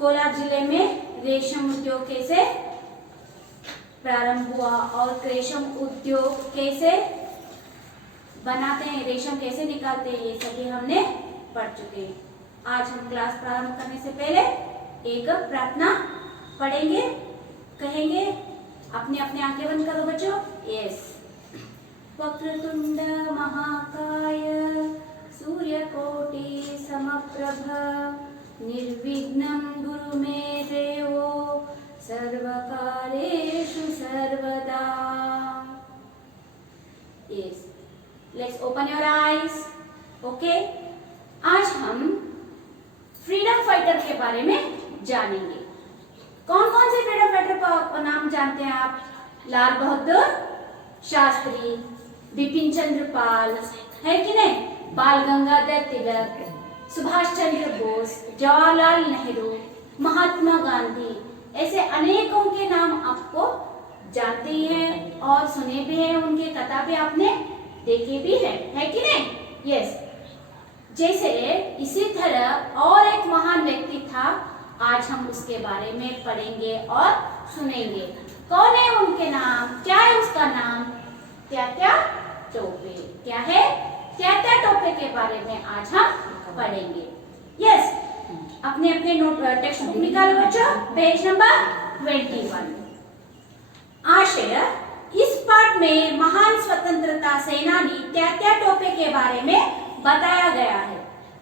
कोलार जिले में रेशम उद्योग कैसे प्रारंभ हुआ और रेशम उद्योग कैसे बनाते हैं, रेशम कैसे निकालते हैं, ये सभी हमने पढ़ चुके हैं। आज हम क्लास प्रारंभ करने से पहले एक प्रार्थना पढ़ेंगे, कहेंगे। अपनी अपनी आंखें बंद करो बच्चों। यस। वक्रतुंड महाकाय सूर्यकोटि समप्रभ निर्विघ्नं कुरु मे देवो सर्वकार्येषु सर्वदा। Yes, let's open your eyes. Okay, आज हम फ्रीडम फाइटर के बारे में जानेंगे। कौन कौन से फ्रीडम फाइटर का नाम जानते हैं आप? लाल बहादुर शास्त्री, बिपिन चंद्र पाल, है कि नहीं, बाल गंगाधर तिलक, सुभाष चंद्र बोस, जवाहरलाल नेहरू, महात्मा गांधी, ऐसे अनेकों के नाम आपको जानते ही हैं और सुने भी हैं, उनके कथा भी आपने देखे भी है कि नहीं? यस। जैसे इसी तरह और एक महान व्यक्ति था, आज हम उसके बारे में पढ़ेंगे और सुनेंगे। कौन है उनके नाम? क्या है उसका नाम? त्यात्या टोपे। क्या है? त्यात्या टोपे के बारे में आज हम पढ़ेंगे। यस, अपने अपने नोट टेक्स्ट बुक निकालो बच्चों, पेज नंबर 21। आशय, इस पाठ में महान स्वतंत्रता सेनानी त्यात्या टोपे के बारे में बताया गया है।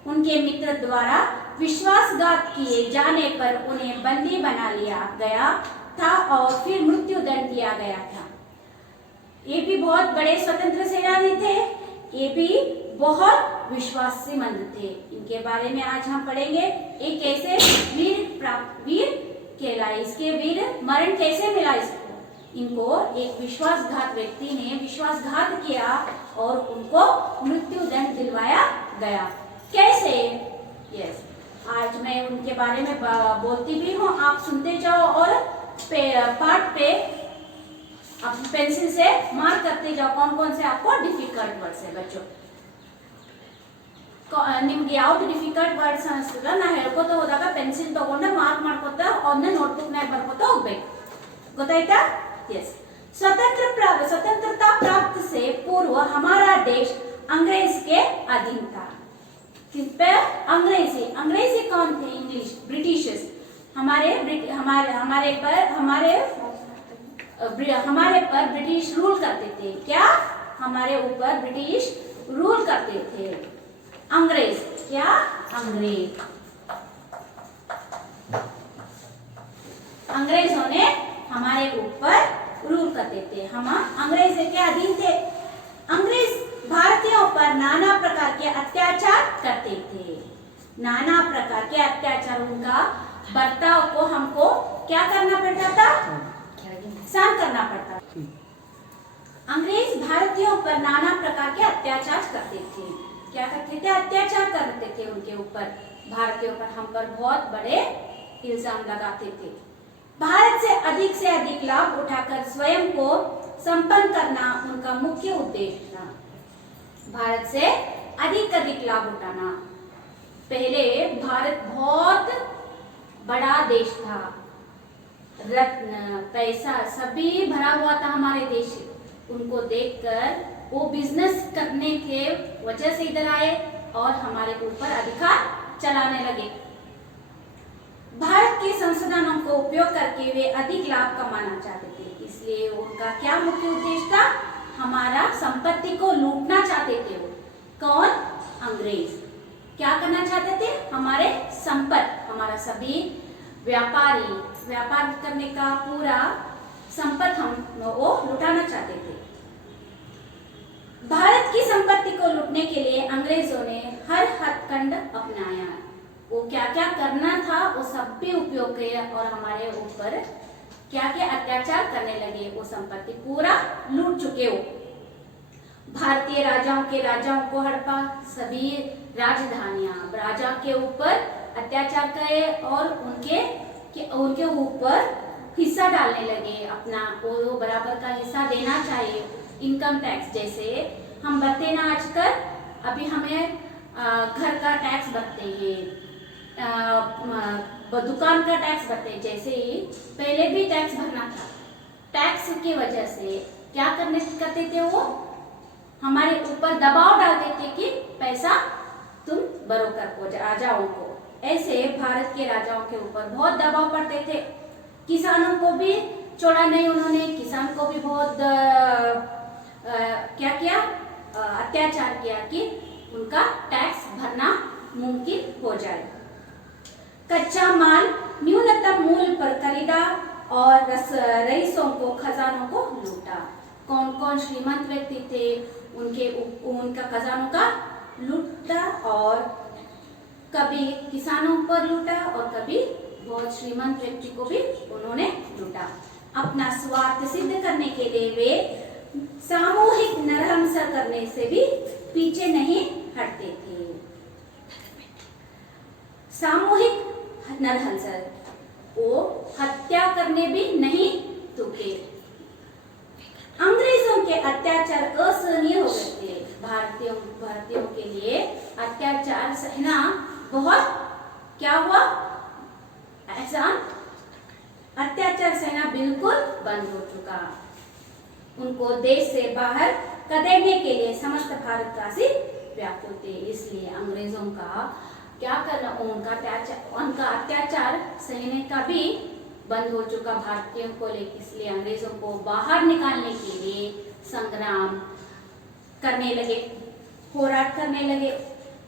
उनके मित्र द्वारा विश्वासघात किए जाने पर उन्हें बंदी बना लिया गया था और फिर मृत्यु दंड दिया गया था। ये भी बहुत बड़े स्वतंत्र सेनानी थे, ये भी बहुत विश्वासमंद थे। इनके बारे में आज हम पढ़ेंगे। एक कैसे वीर कहलाए, इसके वीर मरण कैसे मिला इसको? इनको एक विश्वासघात व्यक्ति ने विश्वासघात किया और उनको मृत्यु दंड दिलवाया गया। कैसे? यस, आज मैं उनके बारे में बोलती भी हूँ, आप सुनते जाओ और पाठ पे अपनी पेंसिल से मार्क करते जाओ कौन कौन से आपको डिफिकल्ट वर्ड्स है बच्चों। ನಿಮ್ಗೆ ಯಾವ್ದು ಡಿಫಿಕಲ್ಟ್ ವರ್ಡ್ಸ್ ಅನಿಸ್ತದ ನಾ ಹೇಳ್ಕೊತ ಹೋದಾಗ ಪೆನ್ಸಿಲ್ ತಗೊಂಡು ಮಾರ್ಕ್ ಮಾಡ್ಕೊತ ಅವನ್ನ ನೋಟ್ಬುಕ್ ನಾಗ ಬರ್ಕೊತ ಹೋಗ್ಬೇಕು, ಗೊತ್ತಾಯ್ತಾ? यस। स्वतंत्रता प्राप्त से पूर्व हमारा देश अंग्रेज के अधीन था। किस पे? अंग्रेजी। अंग्रेजी कौन थे? English, Britishers. हमारे पर ब्रिटिश रूल करते थे। क्या? हमारे ऊपर ब्रिटिश रूल करते थे। अंग्रेज। क्या? अंग्रेज। अंग्रेजों ने हमारे ऊपर रूल करते थे, हम अंग्रेज के अधीन थे। अंग्रेज भारतीयों पर नाना प्रकार के अत्याचार करते थे। नाना प्रकार के अत्याचार, उनका बर्ताव को हमको क्या करना पड़ता था? सहन करना पड़ता। अंग्रेज भारतीयों पर नाना प्रकार के अत्याचार करते थे। क्या करते थे? अत्याचार करते थे उनके ऊपर, भारतीयों पर, हम पर बहुत बड़े इल्जाम लगाते थे। भारत से अधिक लाभ उठाकर स्वयं को संपन्न करना उनका मुख्य उद्देश्य था। भारत से अधिक लाभ उठाना। पहले भारत बहुत बड़ा देश था, रत्न पैसा सभी भरा हुआ था हमारे देश। उनको देखकर वो बिजनेस करने के वजह से इधर आए और हमारे ऊपर अधिकार चलाने लगे। भारत के संसाधनों को उपयोग करके वे अधिक लाभ कमाना चाहते थे, इसलिए उनका क्या मुख्य उद्देश्य था? हमारा संपत्ति को लूटना चाहते थे वो। कौन? अंग्रेज। क्या करना चाहते थे? हमारे संपत्ति, हमारा सभी व्यापार करने का पूरा संपत्ति हम वो लुटाना चाहते थे। भारत की संपत्ति को लूटने के लिए अंग्रेजों ने हर हथकंड अपनाया। वो क्या क्या करना था वो सब भी उपयोग किया और हमारे ऊपर क्या क्या अत्याचार करने लगे। वो संपत्ति पूरा लूट चुके हो। भारतीय राजाओं को हड़पा, सभी राजधानियां, राजा के ऊपर अत्याचार करे और उनके ऊपर हिस्सा डालने लगे। अपना वो बराबर का हिस्सा देना चाहिए। इनकम टैक्स, जैसे हम भरते ना आजकल, अभी हमें घर का टैक्स भरते हैं, दुकान का टैक्स भरते, जैसे ही पहले भी टैक्स भरना था, टैक्स की वजह से क्या करते थे, वो हमारे ऊपर दबाव डालते थे कि पैसा तुम भरो कर राजाओं को। ऐसे भारत के राजाओं के ऊपर बहुत दबाव पड़ते थे। किसानों को भी छोड़ा नहीं उन्होंने, किसान को भी बहुत क्या किया, अत्याचार किया कि उनका टैक्स भरना मुमकिन हो जाए। कच्चा माल न्यूनतम मूल्य पर खरीदा और रईसों को, खजानों को लूटा। कौन कौन श्रीमंत व्यक्ति थे, उनका खजानों का लूटा, और कभी किसानों पर लूटा और कभी बहुत श्रीमंत व्यक्ति को भी उन्होंने लूटा। अपना स्वार्थ सिद्ध करने के लिए वे सामूहिक नरहंसा करने से भी पीछे नहीं हटते थे। सामूहिक नरहंसा, वो हत्या करने भी नहीं रुके। अंग्रेजों के अत्याचार असहनीय हो गए थे। भारतीयों के लिए अत्याचार सहना बहुत, क्या हुआ, ऐसा अत्याचार सहना बिल्कुल बंद हो चुका। उनको देश से बाहर कदेड़ने के लिए समस्त भारतवासी व्याकुल थे। इसलिए अंग्रेजों का क्या करना, उनका अत्याचार सहने का भी बंद हो चुका भारतीयों को लेकर। इसलिए अंग्रेजों को बाहर निकालने के लिए संग्राम करने लगे, होराट करने लगे।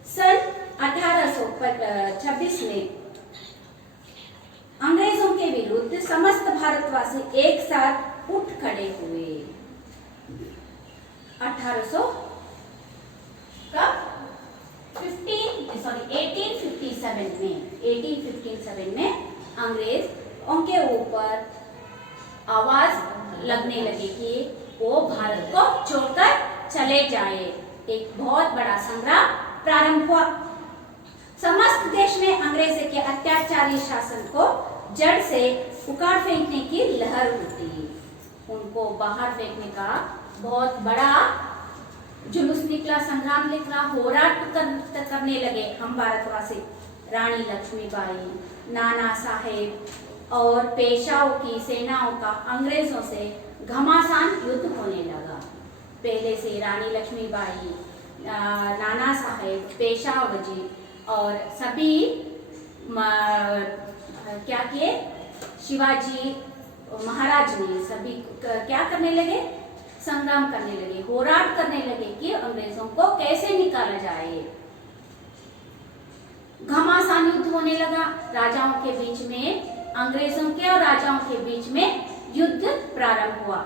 सन 1826 में अंग्रेजों के विरुद्ध समस्त भारतवासी एक साथ उठ खड़े हुए। 1857 में अंग्रेजों के ऊपर आवाज लगने लगी कि वो भारत को छोड़कर चले जाए। एक बहुत बड़ा संग्राम प्रारंभ हुआ। समस्त देश में अंग्रेज के अत्याचारी शासन को जड़ से उखाड़ फेंकने की लहर उठी। उनको बाहर फेंकने का बहुत बड़ा जुलूस निकला, संग्राम निकला, होराट करने लगे हम भारतवासी। रानी लक्ष्मीबाई, नाना साहेब और पेशवाओं की सेनाओं का अंग्रेजों से घमासान युद्ध होने लगा। पहले से रानी लक्ष्मीबाई, नाना साहेब, पेशवा जी और सभी क्या किए, शिवाजी महाराज ने सभी क्या करने लगे, संग्राम करने लगे, होराट करने लगे कि अंग्रेजों को कैसे निकाला जाए। घमासान युद्ध होने लगा राजाओं के बीच में। अंग्रेजों के और राजाओं के बीच में युद्ध प्रारंभ हुआ।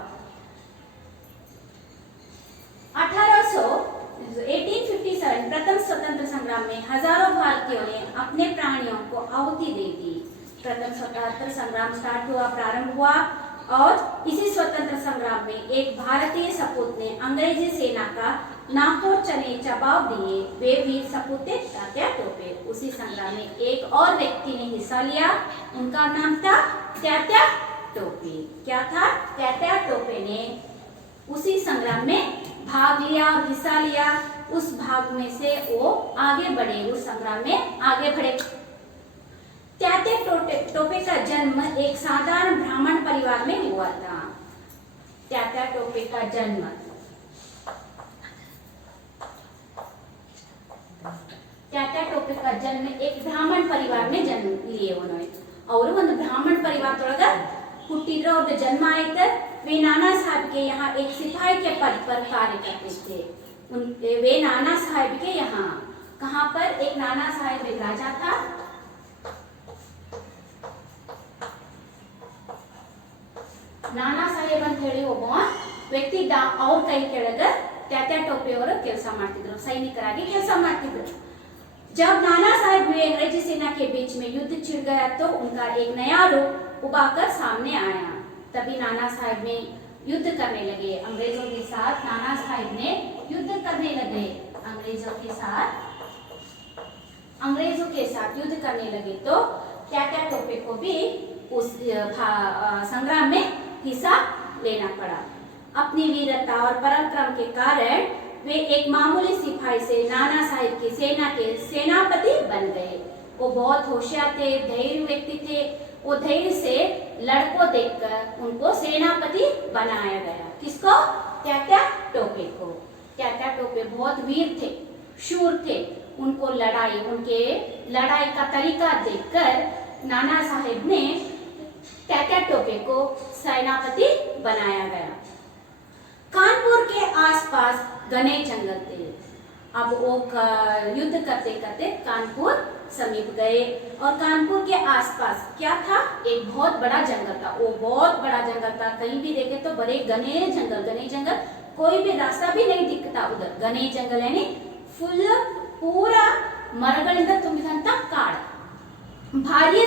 1857 प्रथम स्वतंत्र संग्राम में हजारों भारतीयों ने अपने प्राणियों को आहुति दे दी। प्रथम स्वतंत्र संग्राम स्टार्ट हुआ, प्रारंभ हुआ, और इसी स्वतंत्र संग्राम में एक भारतीय सपूत ने अंग्रेजी सेना का नाकोर चने जवाब दिए। वे वीर सपूत थे तात्या टोपे। उसी संग्राम में एक और व्यक्ति ने हिस्सा लिया, उनका नाम था तात्या टोपे। क्या था, तात्या टोपे ने उसी संग्राम में भाग लिया, हिस्सा लिया। उस भाग में से वो आगे बढ़े, उस संग्राम में आगे बढ़े। तात्या टोपे का जन्म एक साधारण ब्राह्मण परिवार में हुआ था। तात्या टोपे का जन्म एक ब्राह्मण परिवार में जन्म लिए उन्होंने। और ಒಂದು ಬ್ರಾಹ್ಮಣ ಪರಿವಾರದೊಳಗ ಹುಟ್ಟಿದ್ರು, ಅವ್ರದ್ದು ಜನ್ಮ ಆಯ್ತು। वे नाना साहब के यहाँ एक सिपाही के पद पर कार्य करते थे। वे नाना साहब के यहाँ, कहाँ पर, एक नाना साहब एक राजा था। ನಾನಾ ಸಾಹೇಬ್ ಅಂತ ಹೇಳಿ ಒಬ್ಬ ವ್ಯಕ್ತಿ ಅವ್ರ ಕೈ ಕೆಳಗ ತಾತ್ಯಾ ಟೋಪೆ ಅವರು ಕೆಲಸ ಮಾಡ್ತಿದ್ರು, ಸೈನಿಕರಾಗಿ ಕೆಲಸ ಮಾಡ್ತಿದ್ರು। जब नाना साहेब हुए अंग्रेजी सेना के बीच में युद्ध छिड़ गया तो उनका एक नया रूप उभारकर सामने आया। तभी नाना साहेब ने युद्ध करने लगे अंग्रेजों के साथ। नाना साहेब ने युद्ध करने लगे अंग्रेजों के साथ युद्ध करने लगे। तो तात्या टोपे को भी उस संग्राम में हिस्सा लेना पड़ा। अपनी वीरता और पराक्रम के कारण वे एक मामूली सिपाही से नाना साहेब की सेना के सेनापति बन गए। वो बहुत होशियार थे, धैर्य व्यक्ति थे। वो धैर्य से लड़कों देखकर उनको सेनापति बनाया गया। किसको? त्यात्या टोपे को। त्यात्या टोपे बहुत वीर थे, शूर थे। उनको उनके लड़ाई का तरीका देखकर नाना साहेब ने त्यात्या टोपे को सेनापति बनाया गया। कानपुर के आसपास घने जंगल थे। अब वो युद्ध करते करते कानपुर समीप गए और कानपुर के आसपास क्या था? एक बहुत बड़ा जंगल था। वो बहुत बड़ा जंगल था, कहीं भी देखे तो बड़े घने जंगल, कोई भी रास्ता भी नहीं दिखता उधर। घने जंगल यानी फुल पूरा मरಗಳಿಂದ ತುಂಬಿದಂತ काड़। भारतीय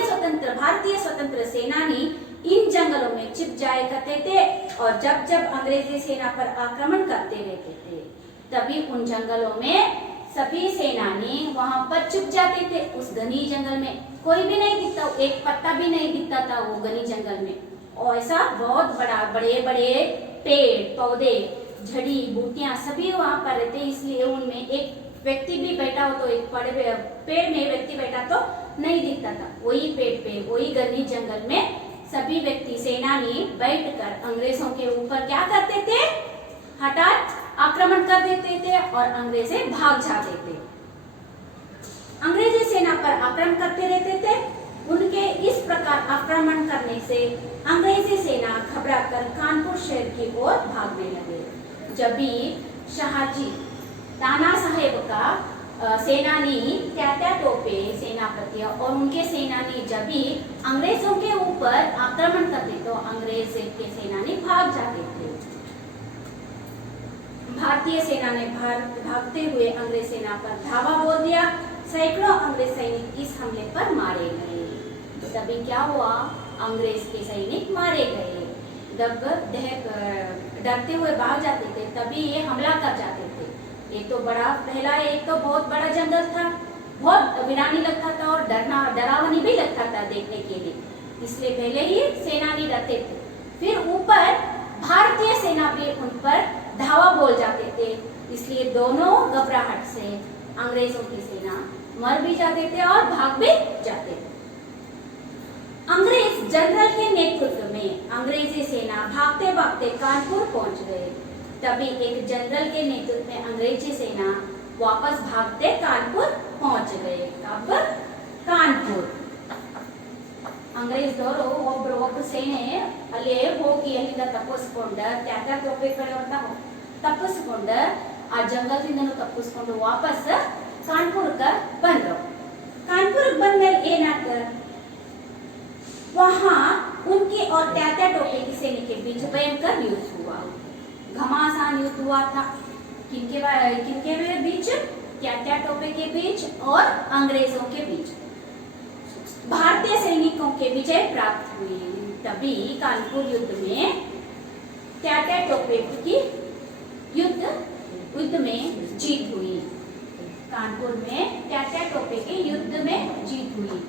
स्वतंत्र सेनानी इन जंगलों में छिप जाया करते थे और जब जब अंग्रेजी सेना पर आक्रमण करते रहते थे तभी उन जंगलों में सभी सेनानी वहां पर छिप जाते थे। उस घनी जंगल में कोई भी नहीं दिखता, एक पत्ता भी नहीं दिखता था वो घनी जंगल में। और ऐसा बहुत बड़े बड़े पेड़ पौधे झड़ी बूटियां सभी वहां पर रहते, इसलिए उनमें एक व्यक्ति भी बैठा हो तो एक पेड़ में व्यक्ति बैठा तो नहीं दिखता था। वही पेड़ पे वही घनी जंगल में सभी व्यक्ति सेनानी बैठकर अंग्रेजों के ऊपर क्या करते थे? हठात आक्रमण कर देते थे और अंग्रेजे भाग जाते थे। अंग्रेजी सेना पर आक्रमण करते रहते थे। उनके इस प्रकार आक्रमण करने से अंग्रेजी सेना घबराकर कानपुर शहर की ओर भागने लगे। जब भी शाहजी नाना साहेब का सेनानी त्यात्या टोपे सेनापति और उनके सेनानी जब भी अंग्रेजों के ऊपर आक्रमण करते तो अंग्रेज के सेनानी भाग जाते थे। भारतीय सेना ने भागते हुए अंग्रेज सेना पर धावा बोल दिया। सैकड़ों अंग्रेज सैनिक इस हमले पर मारे गए। तभी क्या हुआ? अंग्रेज के सैनिक मारे गए। जब डरते हुए भाग जाते थे तभी ये हमला कर जाते थे। एक तो बहुत बड़ा जंगल था, बहुत वीरानी लगता था और डरावनी भी लगता था देखने के लिए, इसलिए पहले ही सेनानी डरते थे। फिर ऊपर भारतीय सेना भी उन पर धावा बोल जाते थे, इसलिए दोनों घबराहट से अंग्रेजों की सेना मर भी जाते थे और भाग भी जाते थे। अंग्रेज जनरल के नेतृत्व में अंग्रेजी सेना भागते भागते कानपुर पहुंच गए। तभी एक जनरल के नेतृत्व में अंग्रेजी सेना वापस भागते कानपुर पहुंच गए। कब? कानपुर। ಅಂಗ್ರೇಜದವರು ಒಬ್ಬ ಸೇನೆ ಅಲ್ಲಿ ಹೋಗಿ ಅಲ್ಲಿಂದ ತಪ್ಪಿಸ್ಕೊಂಡು ಟ್ಯಾಕ್ಟರ್ ಟೋಪಿ ಕಡೆ ಅಂತ ತಪ್ಪಿಸ್ಕೊಂಡು ಆ ಜಂಗಲದಿಂದನೂ ತಪ್ಪಿಸ್ಕೊಂಡು ವಾಪಸ್ कानपुर ಬಂದ್ರು। कानपुर ಬಂದ್ಮೇಲೆ ಏನಾಗ್ತದೆ? वहाँ उनकी और त्यात्या टोपे की सेना के बीच भयंकर युद्ध हुआ। घमासान युद्ध हुआ था। किनके बीच? त्यात्या टोपे के बीच और अंग्रेजों के बीच। भारतीय सैनिकों के विजय प्राप्त हुई। तभी कानपुर युद्ध में त्यात्या टोपे की युद्ध में जीत हुई। कानपुर में त्यात्या टोपे के युद्ध में जीत हुई।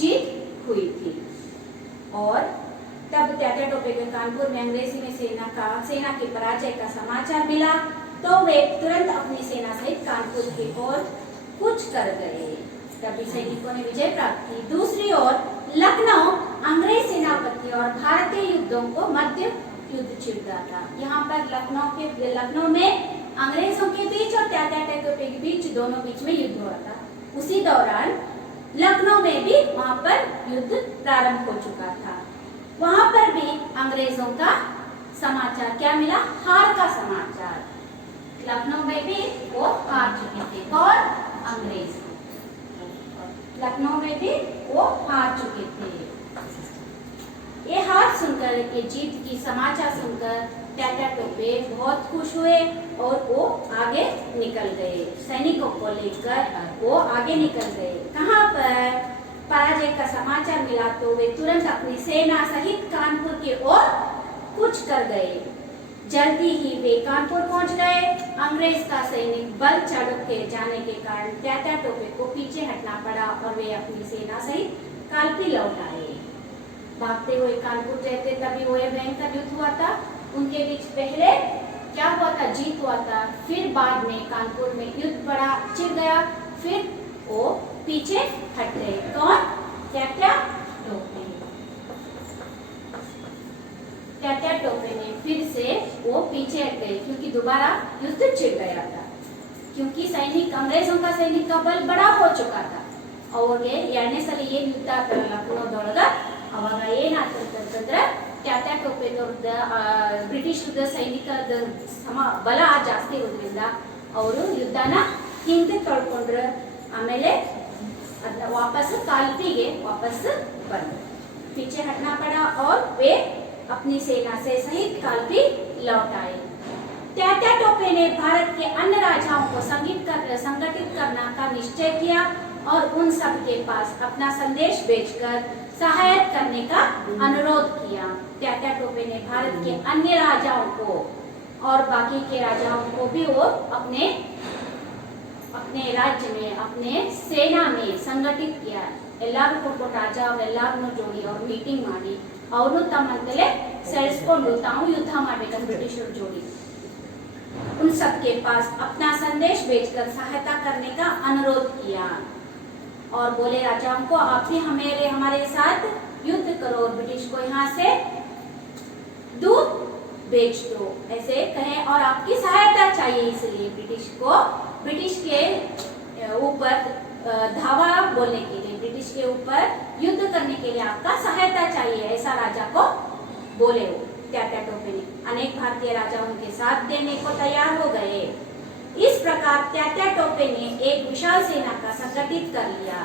जीत हुई थी और तब त्यात्या टोपे के कानपुर में अंग्रेजी में सेना के पराजय का समाचार मिला तो वे तुरंत अपनी सेना सहित कानपुर की ओर कूच कर गए। तभी सैनिकों ने विजय प्राप्त की। दूसरी ओर लखनऊ अंग्रेज सेनापति और भारतीय युद्धों को मध्य युद्ध छिड़ रहा था। यहाँ पर लखनऊ में अंग्रेजों के बीच और त्यात्या टोपे के बीच दोनों बीच में युद्ध हो रहा था। उसी दौरान लखनऊ में भी वहां पर युद्ध प्रारंभ हो चुका था। वहां पर भी अंग्रेजों का समाचार क्या मिला? हार का समाचार। लखनऊ में भी वो हार चुके थे। कौन? अंग्रेज। लखनऊ में भी वो हार चुके थे। ये हार सुनकर, ये जीत की समाचार सुनकर त्यात्या टोपे बहुत खुश हुए और वो आगे निकल गए। सैनिकों को लेकर वो आगे निकल गए। कहाँ पर? पराजय का समाचार मिला तो वे तुरंत अपनी सेना सहित कानपुर की ओर कूच कर गए। जल्दी ही वे कानपुर पहुंच गए। अंग्रेज का सैनिक बल चढ़ के जाने के कारण त्यात्या टोपे को पीछे हटना पड़ा और वे अपनी सेना सहित कालपी लौट आए। भागते हुए कानपुर गए थे, तभी वो भयंकर युद्ध हुआ था उनके बीच। पहले क्या हुआ था, जीत हुआ था, फिर बाद में कानपुर में युद्ध बड़ा छिड़ गया, फिर वो पीछे हट गए। कौन? त्यात्या टोपे। त्यात्या टोपे ने फिर से वो पीछे हट गए क्योंकि दोबारा युद्ध छिड़ गया था, क्योंकि सैनिक, अंग्रेजों का सैनिक का बल बड़ा हो चुका था। ಅವ್ರಿಗೆ ಎರಡನೇ ಸಲ ಏನ್ ಯುದ್ಧ ಆಗ್ತಾರಲ್ಲ ಪುಣೆದೊಳಗ, ಅವಾಗ ಏನಾಗ್ತಂತಂದ್ರೆ ಟ್ಯಾಟ್ಯಾ ಟೋಪೆದವ್ರದ ಬ್ರಿಟಿಷರದ ಸೈನಿಕದ ಬಲ ಜಾಸ್ತಿ ಇರೋದ್ರಿಂದ ಅವರು ಯುದ್ಧನ ಹಿಂದೆ ತಳ್ಕೊಂಡ್ರು, ಆಮೇಲೆ ಅದನ್ನ ವಾಪಸ್ ಕಾಲ್ಪಿಗೆ ವಾಪಸ್ ಬಂದ್ರು। पीछे हटना पड़ा और वे अपनी सेना से सहित काल्पी लौट आए। त्यात्या टोपे ने भारत के अन्य राजाओं को संगठित करने का निश्चय किया और उन सब के पास अपना संदेश भेजकर सहायता करने का अनुरोध किया। त्यात्या टोपे ने भारत के अन्य राजाओं को और बाकी के राजाओं को भी वो अपने राज्य में, अपने सेना में संगठित किया। ಎಲ್ಲರೂ ಕೊಟ್ಬಿಟ್ಟು ರಾಜ ಅವರೆಲ್ಲರನ್ನು ಜೋಡಿ ಅವ್ರು ಮೀಟಿಂಗ್ ಮಾಡಿ ಅವರು ತಮ್ಮಂತಲೇ ಸೆಳೆಸ್ಕೊಂಡು ತಾವು ಯುದ್ಧ ಮಾಡ್ಬೇಕಂತ ಬ್ರಿಟಿಷರ ಜೋಡಿ। उन सबके पास अपना संदेश भेजकर सहायता करने का अनुरोध किया और बोले राजाओं को आप भी हमारे साथ युद्ध करो और ब्रिटिश को यहाँ से दूर भेज दो, ऐसे कहे। और आपकी सहायता चाहिए, इसलिए ब्रिटिश के ऊपर धावा बोलने के लिए, ब्रिटिश के ऊपर युद्ध करने के लिए आपका सहायता चाहिए, ऐसा राजा को बोले वो त्यात्या टोपे ने। अनेक भारतीय राजा उनके साथ देने को तैयार हो गए। इस प्रकार त्यात्या टोपे ने एक विशाल सेना का संगठित कर लिया।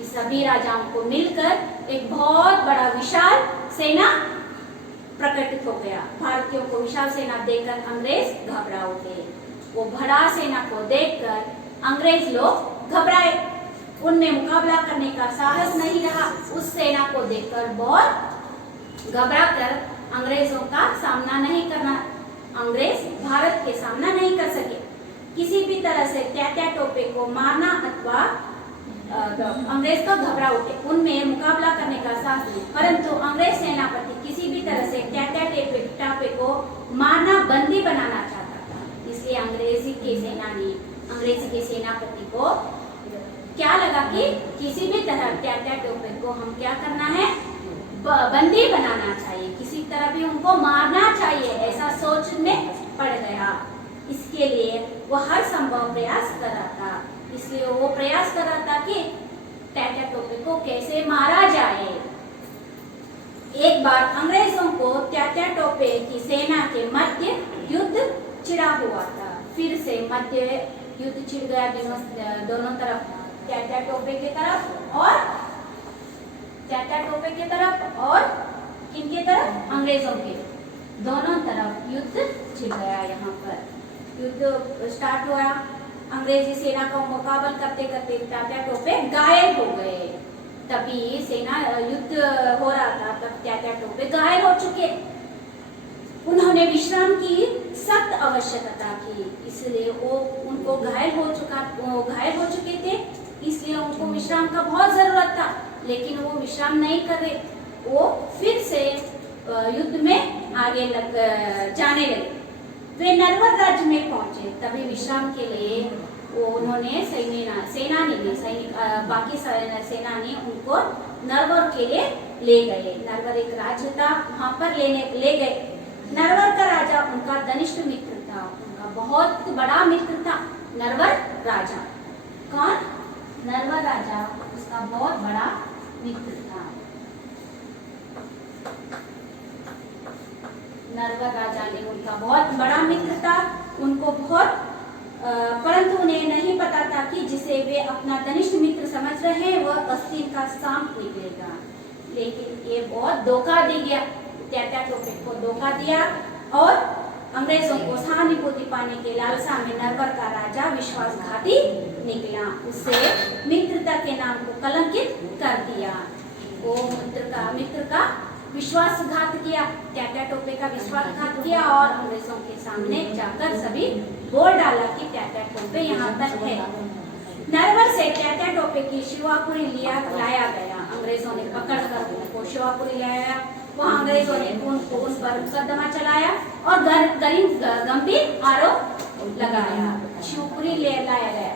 इस सभी राजाओं को मिलकर एक बहुत बड़ा विशाल सेना प्रकटित हो गया। भारतीयों को विशाल सेना देखकर अंग्रेज घबरा उठे। वो बड़ा सेना को देखकर अंग्रेज लोग घबराए, उनमें मुकाबला करने का साहस नहीं रहा। उस सेना को देखकर बहुत घबरा कर अंग्रेजों का सामना नहीं करना, अंग्रेज भारत के सामना नहीं कर सके। किसी भी तरह से त्यात्या टोपे को मारना अथवा अंग्रेज तो घबरा उठे, उनमें मुकाबला करने का साहस नहीं, परंतु अंग्रेज सेनापति किसी भी तरह से त्यात्या टोपे को मारना, बंदी बनाना चाहता था। इसलिए अंग्रेजी के सेनापति को क्या लगा कि किसी भी तरह त्यात्या टोपे को हम क्या करना है, बंदी बनाना चाहिए, किसी तरह भी उनको मारना चाहिए, ऐसा सोच में पड़ गया। इसके लिए वो हर संभव प्रयास कर रहा था। इसलिए वो प्रयास कर रहा था कि त्यात्या टोपे को कैसे मारा जाए। एक बार अंग्रेजों को त्यात्या टोपे की सेना के मध्य युद्ध छिड़ा हुआ था। फिर से मध्य युद्ध छिड़ गया दोनों तरफ, त्यात्या टोपे की तरफ और किनके तरफ, अंग्रेजों के, दोनों तरफ युद्ध छिड़ गया। यहाँ पर युद्ध स्टार्ट हुआ। अंग्रेजी सेना का मुकाबला करते करते त्यात्या टोपे घायल हो गए। तभी सेना युद्ध हो रहा था, तब त्यात्या टोपे घायल हो चुके। उन्होंने विश्राम की सख्त आवश्यकता की, इसलिए वो उनको घायल हो चुके थे, इसलिए उनको विश्राम का बहुत जरूरत था। लेकिन वो विश्राम नहीं कर रहे, वो फिर से युद्ध में आगे जाने लगे। वे नरवर राज्य में पहुंचे, तभी विश्राम के लिए उन्होंने बाकी सेनानी उनको नरवर के लिए ले गए। नरवर एक राज्य था, वहां पर ले गए। नरवर का राजा उनका घनिष्ठ मित्र था, उनका बहुत बड़ा मित्र था नरवर राजा। कौन? नरवर राजा उसका बहुत बड़ा मित्र था। नरवर राजा ने उनका बहुत बड़ा मित्र था, उनको बहुत परंतु उन्हें नहीं पता था कि जिसे वे अपना घनिष्ठ मित्र समझ रहे हैं वह अस्थिर का सांप निकलेगा। लेकिन ये बहुत धोखा दे गया, त्यात्या टोपे को धोखा दिया और अंग्रेजों को सहानुभूति पाने के लालसा में नरवर का राजा विश्वासघाती निकला। उससे मित्रता के नाम को कलंकित कर दिया। वो मित्र का विश्वासघात किया, त्यात्या टोपे का विश्वासघात किया और अंग्रेजों के सामने जाकर सभी बोल डाला कि त्यात्या टोपे यहाँ तक है। नरवर से त्यात्या टोपे की शिवापुरी लाया गया। अंग्रेजों ने पकड़कर उनको शिवापुरी ले आया। वहां अंग्रेजों ने उन पर मुकदमा चलाया और गंभीर आरोप लगाया। शिवपुरी ले लाया गया।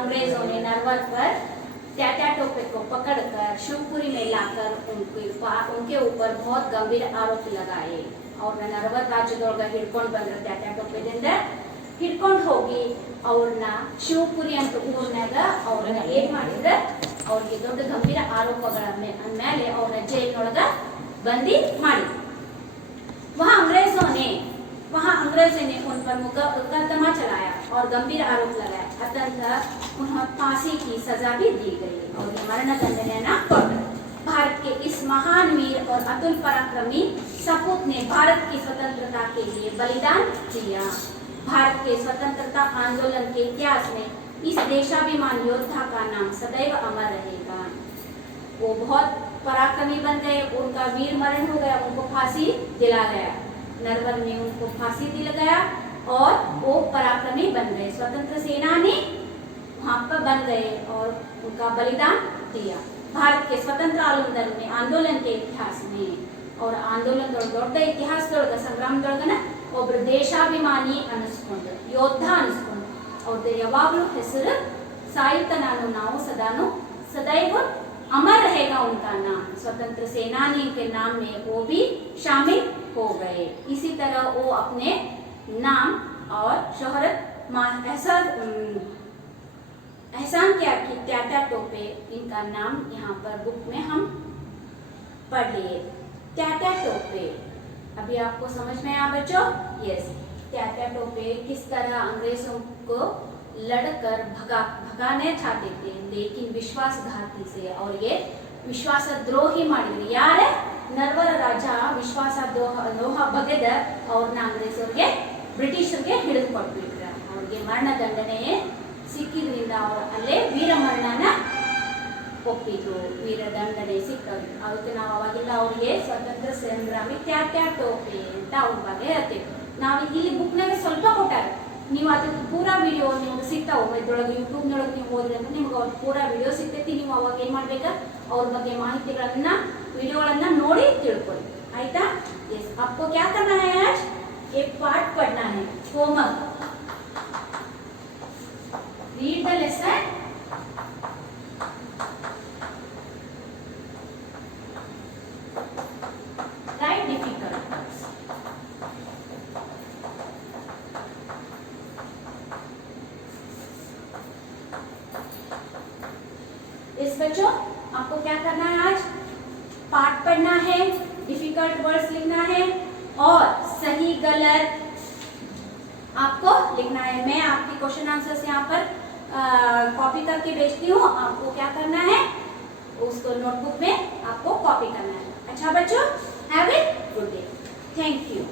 अंग्रेजों ने नरवर पर त्यात्या टोपे को पकड़कर शिवपुरी में लाकर उनके ऊपर बहुत गंभीर आरोप लगाए और नरवर राज्यदೊಳಗ ಹಿಡ್ಕೊಂಡು ಬಂದ್ರ त्यात्या टोपेದಿಂದ ಹಿಡ್ಕೊಂಡು ಹೋಗಿ ಅವ್ರನ್ನ ಶಿವಪುರಿ ಅಂತ ಊರಿನಾಗ ಅವ್ರನ್ನ ಏನ್ ಮಾಡಿದ್ರ ಅವ್ರಿಗೆ ದೊಡ್ಡ ಗಂಭೀರ ಆರೋಪಗಳ ಮೇಲೆ ಅವ್ರನ್ನ ಜೈಲಿನೊಳಗ बंदी मारी। वहां अंग्रेजों ने उन पर मुकदमा चलाया और गंभीर आरोप लगाया। अतः उन्हें फांसी की सजा भी दी गई और मरणदंडना पड़। भारत के इस महान वीर और अतुल पराक्रमी सपूत ने भारत की स्वतंत्रता के लिए बलिदान दिया। भारत के स्वतंत्रता आंदोलन के इतिहास में इस देशाभिमान योद्धा का नाम सदैव अमर रहेगा। वो बहुत पराक्रमी बन गए, उनका वीर मरण हो गया, उनको फांसी दिला गया। नरवर ने उनको फांसी दिला गया और वो पराक्रमी बन गए, स्वतंत्र सेनानी वहां पर बन गए और उनका बलिदान दिया। भारत के स्वतंत्र आंदोलन के इतिहास में और आंदोलन दೊಡ್ಡ ಇತಿಹಾಸದೊಳಗ ಸಂಗ್ರಾಮದೊಳಗನ ಒಬ್ಬರು ದೇಶಾಭಿಮಾನಿ ಅನಿಸ್ಕೊಂಡು ಯೋದ್ಧ ಅನಿಸ್ಕೊಂಡು ಅವ್ರದ್ದು ಯಾವಾಗಲೂ ಹೆಸರು ಸಾಯುತ್ತನಾನು ನಾವು सदैव अमर रहेगा उनका नाम। स्वतंत्र सेनानी के नाम में वो भी शामिल हो गए। इसी तरह वो अपने नाम और शोहरत एहसान किया कि त्यात्या टोपे इनका नाम यहाँ पर बुक में हम पढ़ लिए। त्यात्या टोपे अभी आपको समझ में आया बच्चों? यस, त्यात्या टोपे किस तरह अंग्रेजों को लड़कर भगाने चाहते थे, लेकिन विश्वासघाती से और ये विश्वासद्रोही ಮಾಡಿದ್ರು। ಯಾರೇ ನರವರ ರಾಜ ವಿಶ್ವಾಸದ್ರೋಹ ಬಗೆದ ಅವ್ರನ್ನ ಅಂಗ್ರೇಜರಿಗೆ ಬ್ರಿಟಿಷರಿಗೆ ಹಿಡಿದು ಕೊಟ್ಬಿಟ್ರು। ಅವ್ರಿಗೆ ಮರಣದಂಡನೆ ಸಿಕ್ಕಿದ್ರಿಂದ ಅವರು ಅಲ್ಲೇ ವೀರಮರಣನ ಒಪ್ಪಿದ್ರು। ವೀರದಂಡನೆ ಸಿಕ್ಕರು ಅದಕ್ಕೆ ನಾವು ಅವಾಗೆಲ್ಲ ಅವ್ರಿಗೆ ಸ್ವತಂತ್ರ ಸಂಗ್ರಾಮಿ त्यात्या टोपे ಅಂತ ಅವ್ರ ಬಗ್ಗೆ ಹೇಳ್ತೇವೆ ನಾವು। ಇಲ್ಲಿ ಬುಕ್ನಾಗ ಸ್ವಲ್ಪ ಕೊಟ್ಟಾರೆ, ನೀವು ಅದಕ್ಕೆ ಪೂರಾ ವಿಡಿಯೋ ನಿಮ್ಗೆ ಸಿಗ್ತಾವೆ ಇದ್ರೊಳಗೆ ಯೂಟ್ಯೂಬ್ನೊಳಗೆ ನೀವು ಹೋದ್ರೆ ಅಂದ್ರೆ ನಿಮ್ಗೆ ಅವ್ರ ಪೂರಾ ವಿಡಿಯೋ ಸಿಗ್ತೈತಿ। ನೀವು ಅವಾಗ ಏನು ಮಾಡ್ಬೇಕು, ಅವ್ರ ಬಗ್ಗೆ ಮಾಹಿತಿಗಳನ್ನ ವಿಡಿಯೋಗಳನ್ನ ನೋಡಿ ತಿಳ್ಕೊಳ್ಳಿ, ಆಯ್ತಾ? यस, आपको क्या करना है आज? एक पाठ पढ़ना है, homework. Read the lesson, right difficult words. इस बच्चों आपको क्या करना है आज? पाठ पढ़ना है, डिफिकल्ट वर्ड्स लिखना है और सही गलत आपको लिखना है। मैं आपके क्वेश्चन आंसर्स यहाँ पर कॉपी करके भेजती हूँ। आपको क्या करना है, उसको नोटबुक में आपको कॉपी करना है। अच्छा बच्चों, have a good day. Thank you.